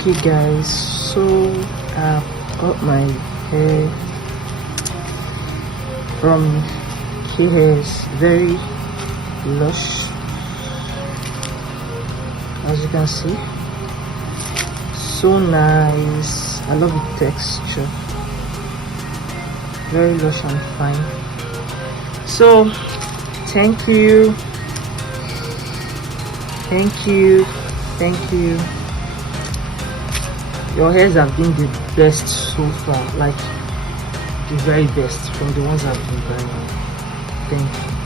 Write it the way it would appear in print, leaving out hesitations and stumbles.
Okay guys, so I've got my hair from here. It's very lush, as you can see. So nice. I love the texture, very lush and fine. So thank you, thank you. Your hairs have been the best so far, like the very best from the ones I've been buying. Thank you.